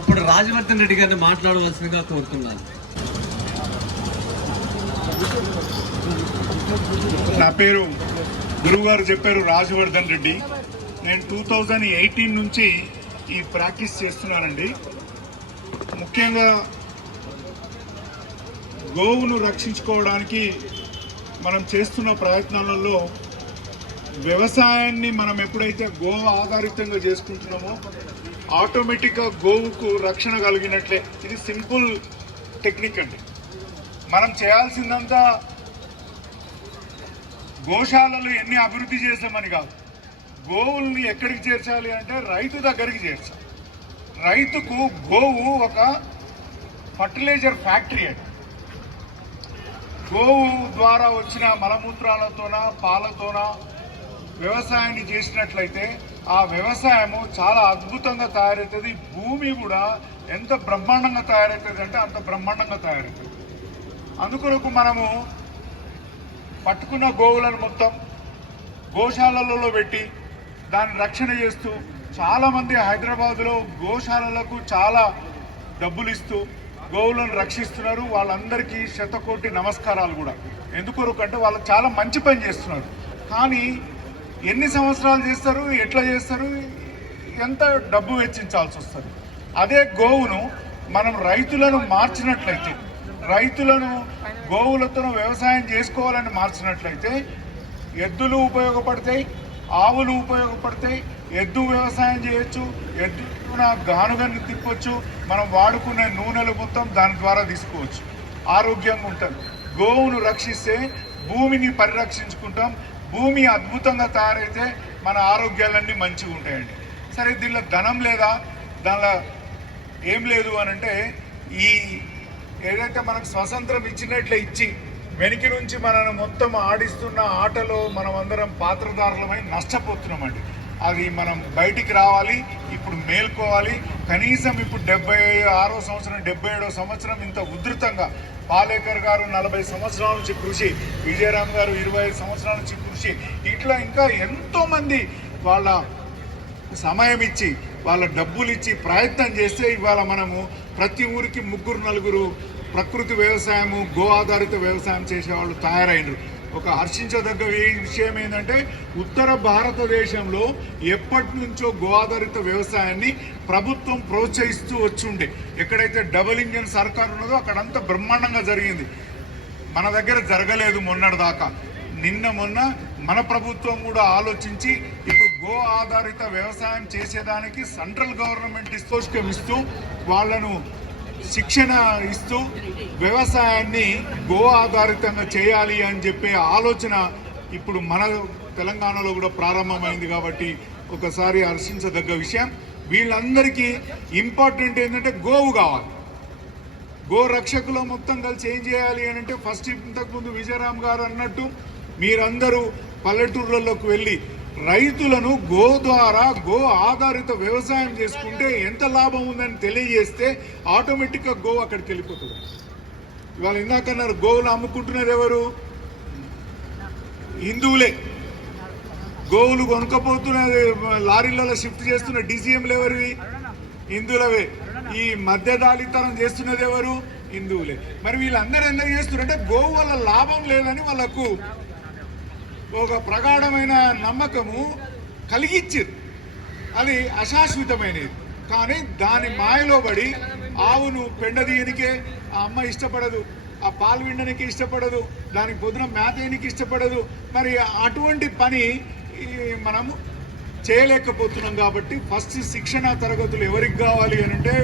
ఇప్పుడు రాజవర్ధన్ రెడ్డి గారిని మాట్లాడవలసిందిగా కోరుతున్నాను. నా పేరు గురువు గారు చెప్పారు రాజవర్ధన్ రెడ్డి. నేను టూ థౌజండ్ ఎయిటీన్ నుంచి ఈ ప్రాక్టీస్ చేస్తున్నానండి. ముఖ్యంగా గోవును రక్షించుకోవడానికి మనం చేస్తున్న ప్రయత్నాలలో వ్యవసాయాన్ని మనం ఎప్పుడైతే గోవు ఆధారితంగా చేసుకుంటున్నామో ఆటోమేటిక్గా గోవుకు రక్షణ కలిగినట్లే. ఇది సింపుల్ టెక్నిక్ అండి. మనం చేయాల్సిందంతా గోశాలలు ఎన్ని అభివృద్ధి చేసామని కాదు. గోవుల్ని ఎక్కడికి చేర్చాలి అంటే రైతు దగ్గరికి చేర్చాలి. రైతుకు గోవు ఒక ఫర్టిలైజర్ ఫ్యాక్టరీ అండి. గోవు ద్వారా వచ్చిన మలమూత్రాలతోన పాలతోన వ్యవసాయాన్ని చేసినట్లయితే ఆ వ్యవసాయము చాలా అద్భుతంగా తయారవుతుంది. భూమి కూడా ఎంత బ్రహ్మాండంగా తయారవుతుంది అంటే అంత బ్రహ్మాండంగా తయారవుతుంది. అందుకొరకు మనము పట్టుకున్న గోవులను మొత్తం గోశాలలో పెట్టి దాన్ని రక్షణ చేస్తూ చాలామంది హైదరాబాదులో గోశాలలకు చాలా డబ్బులు ఇస్తూ గోవులను రక్షిస్తున్నారు. వాళ్ళందరికీ శతకోటి నమస్కారాలు కూడా. ఎందుకొరకు అంటే వాళ్ళు చాలా మంచి పని చేస్తున్నారు. కానీ ఎన్ని సంవత్సరాలు చేస్తారు ఎట్లా చేస్తారు ఎంత డబ్బు వెచ్చించాల్సి వస్తుంది. అదే గోవును మనం రైతులను మార్చినట్లయితే రైతులను గోవులతో వ్యవసాయం చేసుకోవాలని మార్చినట్లయితే ఎద్దులు ఉపయోగపడతాయి ఆవులు ఉపయోగపడతాయి ఎద్దు వ్యవసాయం చేయొచ్చు ఎద్దున గానుగని తిప్పొచ్చు మనం వాడుకునే నూనెలు మొత్తం దాని ద్వారా తీసుకోవచ్చు. ఆరోగ్యంగా ఉంటాం. గోవును రక్షిస్తే భూమిని పరిరక్షించుకుంటాం భూమి అద్భుతంగా తయారైతే మన ఆరోగ్యాలన్నీ మంచిగా ఉంటాయండి. సరే దీనిలో ధనం లేదా? దానిలో ఏం లేదు అని అంటే ఈ ఏదైతే మనకు స్వతంత్రం ఇచ్చినట్లే ఇచ్చి వెనికి నుంచి మనను మొత్తం ఆడిస్తున్న ఆటలో మనం అందరం పాత్రదారులమై నష్టపోతున్నామండి. అది మనం బయటికి రావాలి ఇప్పుడు మేల్కోవాలి. కనీసం ఇప్పుడు డెబ్బై ఆరో సంవత్సరం డెబ్బై ఏడో సంవత్సరం ఇంత ఉధృతంగా పాలేకర్ గారు నలభై సంవత్సరాల నుంచి కృషి విజయరామ్ గారు ఇరవై ఐదు సంవత్సరాల నుంచి కృషి ఇట్లా ఇంకా ఎంతోమంది వాళ్ళ సమయం ఇచ్చి వాళ్ళ డబ్బులు ఇచ్చి ప్రయత్నం చేస్తే ఇవాళ మనము ప్రతి ఊరికి ముగ్గురు నలుగురు ప్రకృతి వ్యవసాయము గో ఆధారిత వ్యవసాయం చేసేవాళ్ళు తయారైనరు. ఒక హర్షించదగ్గ విషయం ఏంటంటే ఉత్తర భారతదేశంలో ఎప్పటి నుంచో గో ఆధారిత వ్యవసాయాన్ని ప్రభుత్వం ప్రోత్సహిస్తూ వచ్చుండే. ఎక్కడైతే డబుల్ ఇంజన్ సర్కార్ ఉన్నదో అక్కడంతా బ్రహ్మాండంగా జరిగింది. మన దగ్గర జరగలేదు మొన్నటి దాకా నిన్న మొన్న మన ప్రభుత్వం కూడా ఆలోచించి ఇప్పుడు గో ఆధారిత వ్యవసాయం చేసేదానికి సెంట్రల్ గవర్నమెంట్ ఇస్తోష్కం ఇస్తూ వాళ్ళను శిక్షణ ఇస్తూ వ్యవసాయాన్ని గో ఆధారితంగా చేయాలి అని చెప్పే ఆలోచన ఇప్పుడు మన తెలంగాణలో కూడా ప్రారంభమైంది కాబట్టి ఒకసారి హర్షించదగ్గ విషయం. వీళ్ళందరికీ ఇంపార్టెంట్ ఏంటంటే గోవు కావాలి. గో రక్షకులు మొత్తం కలిసి ఏం చేయాలి అని అంటే ఫస్ట్ ఇంతకుముందు విజయరామ్ గారు అన్నట్టు మీరందరూ పల్లెటూర్లలోకి వెళ్ళి రైతులను గో ద్వారా గో ఆధారిత వ్యవసాయం చేసుకుంటే ఎంత లాభం ఉందని తెలియజేస్తే ఆటోమేటిక్గా గో అక్కడికి వెళ్ళిపోతుంది. ఇవాళ ఇందాకన్నారు గోవులు అమ్ముకుంటున్నది ఎవరు? హిందువులే. గోవులు కొనుక్కపోతున్నది లారీలలో షిఫ్ట్ చేస్తున్న డీసీఎంలు ఎవరివి? హిందువులవే. ఈ మధ్య దాలితనం చేస్తున్నది ఎవరు? హిందువులే. మరి వీళ్ళందరూ ఎందుకు చేస్తున్నారంటే గోవు వల్ల లాభం లేదని వాళ్ళకు ఒక ప్రగాఢమైన నమ్మకము కలిగించారు అది అశాశ్వతమైనది. కానీ దాని మాయలో పడి ఆవును పెండదీయనికే ఆ అమ్మ ఇష్టపడదు ఆ పాలు విండనికి ఇష్టపడదు దానికి పొద్దున మేతయనికి ఇష్టపడదు. మరి అటువంటి పని మనము చేయలేకపోతున్నాం కాబట్టి ఫస్ట్ శిక్షణ తరగతులు ఎవరికి కావాలి అని అంటే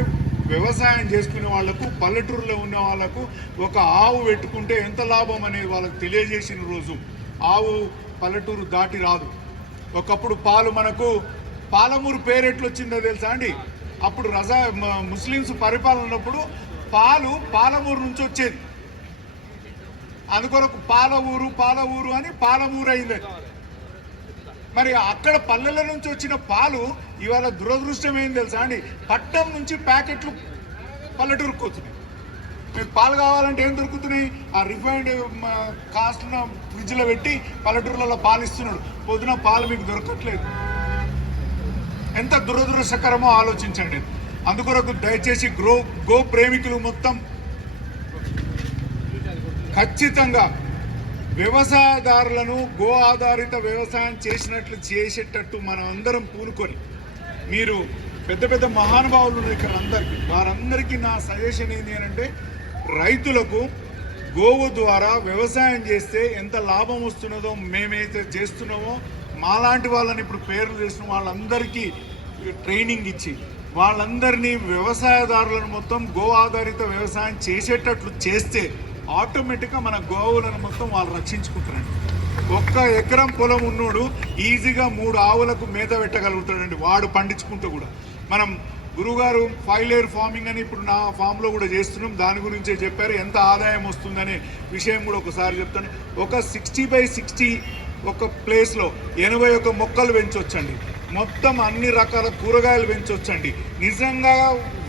వ్యవసాయం చేసుకునే వాళ్ళకు పల్లెటూరులో ఉన్న వాళ్ళకు ఒక ఆవు పెట్టుకుంటే ఎంత లాభం అనేది వాళ్ళకు తెలియజేసిన రోజు. ఆవు పల్లెటూరు దాటి రాదు. ఒకప్పుడు పాలు మనకు పాలమూరు పేరు ఎట్లొచ్చిందో తెలుసా అండి? అప్పుడు రజా ముస్లిమ్స్ పరిపాలన ఉన్నప్పుడు పాలు పాలమూరు నుంచి వచ్చేది. అందుకొరకు పాల ఊరు పాల ఊరు అని పాలమూరు అయింది మరి అక్కడ పల్లెల నుంచి వచ్చిన పాలు ఇవాళ దురదృష్టం ఏం తెలుసా అండి? పట్టం నుంచి ప్యాకెట్లు పల్లెటూరుకు పోతున్నాయి. మీకు పాలు కావాలంటే ఏం దొరుకుతున్నాయి? ఆ రిఫైన్డ్ కాస్ట్ను ఫ్రిడ్జ్లో పెట్టి పల్లెటూరులలో పాలు ఇస్తున్నాడు. పొద్దున పాలు మీకు దొరకట్లేదు. ఎంత దురదృష్టకరమో ఆలోచించండి. అందుకొరకు దయచేసి గ్రో గో ప్రేమికులు మొత్తం ఖచ్చితంగా వ్యవసాయదారులను గో ఆధారిత వ్యవసాయం చేసినట్లు చేసేటట్టు మనం అందరం పూనుకొని మీరు పెద్ద పెద్ద మహానుభావులు ఉన్నారు ఇక్కడ అందరికీ వారందరికీ నా సజెషన్ ఏంటి అని అంటే రైతులకు గోవు ద్వారా వ్యవసాయం చేస్తే ఎంత లాభం వస్తున్నదో మేమైతే చేస్తున్నామో మాలాంటి వాళ్ళని ఇప్పుడు పేర్లు చేసిన వాళ్ళందరికీ ట్రైనింగ్ ఇచ్చి వాళ్ళందరినీ వ్యవసాయదారులను మొత్తం గో ఆధారిత వ్యవసాయం చేసేటట్లు చేస్తే ఆటోమేటిక్గా మన గోవులను మొత్తం వాళ్ళు రక్షించుకుంటారండి ఒక్క ఎకరం పొలం ఉన్నోడు ఈజీగా మూడు ఆవులకు మేత పెట్టగలుగుతాడండి వాడు పండించుకుంటూ కూడా. మనం గురుగారు ఫైవ్ లేయర్ ఫార్మింగ్ అని ఇప్పుడు నా ఫామ్లో కూడా చేస్తున్నాం. దాని గురించే చెప్పారు. ఎంత ఆదాయం వస్తుందనే విషయం కూడా ఒకసారి చెప్తాను. ఒక సిక్స్టీ బై సిక్స్టీ ఒక ప్లేస్లో ఎనభై ఒక మొక్కలు పెంచొచ్చండి. మొత్తం అన్ని రకాల కూరగాయలు పెంచొచ్చండి. నిజంగా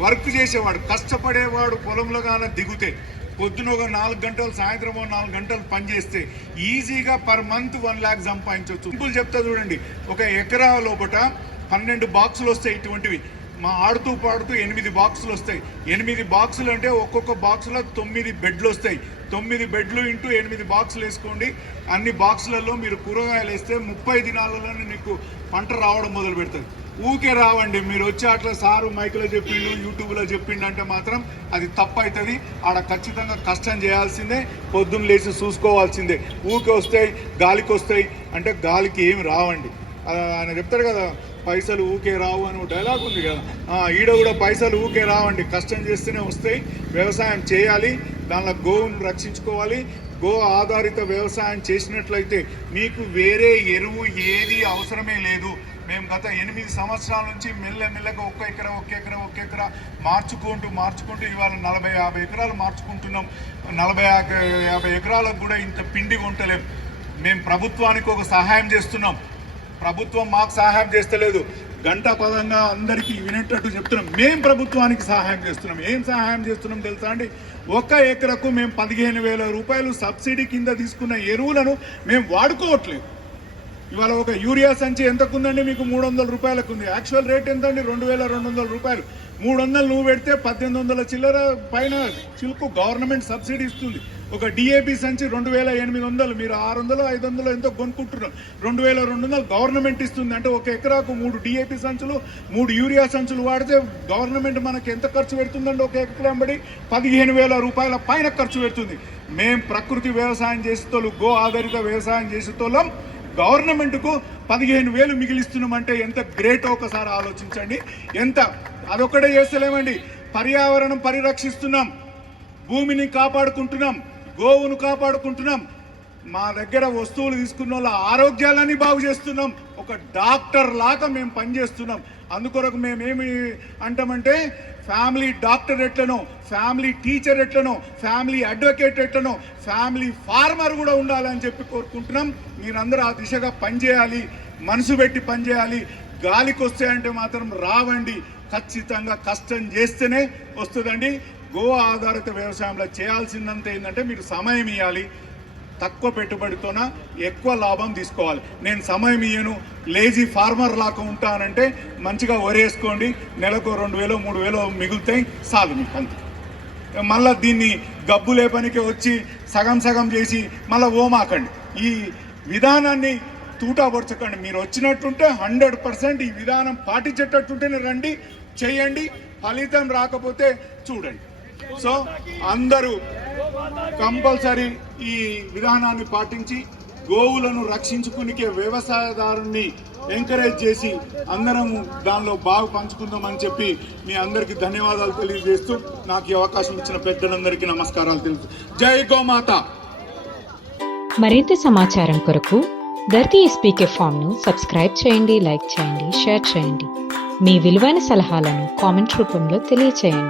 వర్క్ చేసేవాడు కష్టపడేవాడు పొలంలో కానీ దిగుతే పొద్దున ఒక నాలుగు గంటలు సాయంత్రం ఒక నాలుగు గంటలు పనిచేస్తే ఈజీగా పర్ మంత్ వన్ ల్యాక్ సంపాదించవచ్చు సింపుల్ చెప్తా చూడండి. ఒక ఎకరా లోపట పన్నెండు బాక్సులు వస్తాయి ఇటువంటివి. మా ఆడుతూ పాడుతూ ఎనిమిది బాక్సులు వస్తాయి. ఎనిమిది బాక్సులు అంటే ఒక్కొక్క బాక్సులో తొమ్మిది బెడ్లు వస్తాయి. తొమ్మిది బెడ్లు ఇంటూ ఎనిమిది బాక్సులు వేసుకోండి. అన్ని బాక్సులలో మీరు కూరగాయలు వేస్తే ముప్పై దినాలలోనే మీకు పంట రావడం మొదలు పెడుతుంది ఊకే రావండి. మీరు వచ్చి అట్లా సారు మైక్లో చెప్పిండు యూట్యూబ్లో చెప్పిండు అంటే మాత్రం అది తప్పు అవుతుంది ఆడ ఖచ్చితంగా కష్టం చేయాల్సిందే పొద్దున్న లేచి చూసుకోవాల్సిందే. ఊకే వస్తాయి గాలికి వస్తాయి. అంటే గాలికి ఏమి రావండి. ఆయన చెప్తారు కదా పైసలు ఊకే రావు అని డైలాగ్ ఉంది కదా. ఈడ కూడా పైసలు ఊకే రావండి. కష్టం చేస్తేనే వస్తాయి. వ్యవసాయం చేయాలి. దానిలో గోవును రక్షించుకోవాలి. గో ఆధారిత వ్యవసాయం చేసినట్లయితే మీకు వేరే ఎరువు ఏది అవసరమే లేదు. మేము గత ఎనిమిది సంవత్సరాల నుంచి మెల్లమెల్లగా ఒక్క ఎకరా ఒక్క ఎకరా ఒక్క ఎకరా మార్చుకుంటూ మార్చుకుంటూ ఇవాళ నలభై యాభై ఎకరాలు మార్చుకుంటున్నాం. నలభై యాభై యాభై ఎకరాలకు కూడా ఇంత పిండి ఉంటలేం మేము ప్రభుత్వానికి ఒక సహాయం చేస్తున్నాం. ప్రభుత్వం మాకు సహాయం చేస్తలేదు. గంట పదంగా అందరికీ వినేటట్టు చెప్తున్నాం. మేము ప్రభుత్వానికి సహాయం చేస్తున్నాం. ఏం సహాయం చేస్తున్నాం తెలుసా అండి? ఒక్క ఎకరకు మేము పదిహేను వేల రూపాయలు సబ్సిడీ కింద తీసుకున్న ఎరువులను మేము వాడుకోవట్లేదు. ఇవాళ ఒక యూరియా సంచి ఎంతకుందండి మీకు? మూడు వందల రూపాయలకు ఉంది యాక్చువల్ రేట్ ఎంత అండి రెండు వేల రెండు వందల రూపాయలు. మూడు వందలు నువ్వు పెడితే పద్దెనిమిది వందల చిల్లర పైన చిలుకు గవర్నమెంట్ సబ్సిడీ ఇస్తుంది. ఒక డిఏపి సంచి రెండు వేల ఎనిమిది వందలు. మీరు ఆరు వందలు ఐదు వందలు ఎంతో కొనుక్కుంటున్నారు. రెండు వేల రెండు వందలు గవర్నమెంట్ ఇస్తుంది. అంటే ఒక ఎకరాకు మూడు డిఏపి సంచులు మూడు యూరియా సంచులు వాడితే గవర్నమెంట్ మనకి ఎంత ఖర్చు పెడుతుందండి ఒక ఎకరం బడి పదిహేను వేల రూపాయల పైన ఖర్చు పెడుతుంది. మేం ప్రకృతి వ్యవసాయం చేసేతోళ్ళు గో ఆధారిత వ్యవసాయం చేసేతోళ్ళం గవర్నమెంట్కు పదిహేను వేలు మిగిలిస్తున్నామంటే ఎంత గ్రేట్ ఒకసారి ఆలోచించండి. ఎంత? అదొక్కడే చేస్తలేమండి. పర్యావరణం పరిరక్షిస్తున్నాం. భూమిని కాపాడుకుంటున్నాం. గోవును కాపాడుకుంటున్నాం. మా దగ్గర వస్తువులు తీసుకున్న వాళ్ళ ఆరోగ్యాలని బాగు చేస్తున్నాం. ఒక డాక్టర్ లాగా మేము పనిచేస్తున్నాం. అందుకొరకు మేమేమి అంటామంటే ఫ్యామిలీ డాక్టర్ ఎట్లనో ఫ్యామిలీ టీచర్ ఎట్లనో ఫ్యామిలీ అడ్వకేట్ ఎట్లనో ఫ్యామిలీ ఫార్మర్ కూడా ఉండాలని చెప్పి కోరుకుంటున్నాం. మీరందరూ ఆ దిశగా పనిచేయాలి మనసు పెట్టి పనిచేయాలి. గాలికి వస్తాయంటే మాత్రం రావండి. ఖచ్చితంగా కష్టం చేస్తేనే వస్తుందండి. గో ఆధారిత వ్యవసాయంలో చేయాల్సిందంత ఏంటంటే మీరు సమయం ఇవ్వాలి తక్కువ పెట్టుబడితోన ఎక్కువ లాభం తీసుకోవాలి. నేను సమయం ఇయ్యను లేజీ ఫార్మర్ లాగా ఉంటానంటే మంచిగా వరేసుకోండి నెలకు రెండు వేలు మూడు వేలు మిగులుతాయి. సాగు మీకు అంతే. మళ్ళా దీన్ని గబ్బు లేపనికి వచ్చి సగం సగం చేసి మళ్ళీ ఓమాకండి. ఈ విధానాన్ని తూటాపరచకండి. మీరు వచ్చినట్టుంటే హండ్రెడ్ పర్సెంట్ ఈ విధానం పాటించేటట్టుంటేనే రండి చేయండి. ఫలితం రాకపోతే చూడండి. సో అందరూ కంపల్సరీ ఈ విధానాన్ని పాటించి గోవులను రక్షించుకునికే వ్యవసాయదారుని ఎంకరేజ్ చేసి అందరం దానిలో బాగా పంచుకుందామని చెప్పి మీ అందరికీ ధన్యవాదాలు తెలియజేస్తూ నాకు ఈ అవకాశం ఇచ్చిన పెద్దలందరికీ నమస్కారాలు తెలుసు. జై గోమాత! మరింత సమాచారం కొరకు ధర్తి స్పీకే ఫామ్ను సబ్స్క్రైబ్ చేయండి లైక్ చేయండి షేర్ చేయండి. మీ విలువైన సలహాలను కామెంట్ రూపంలో తెలియచేయండి.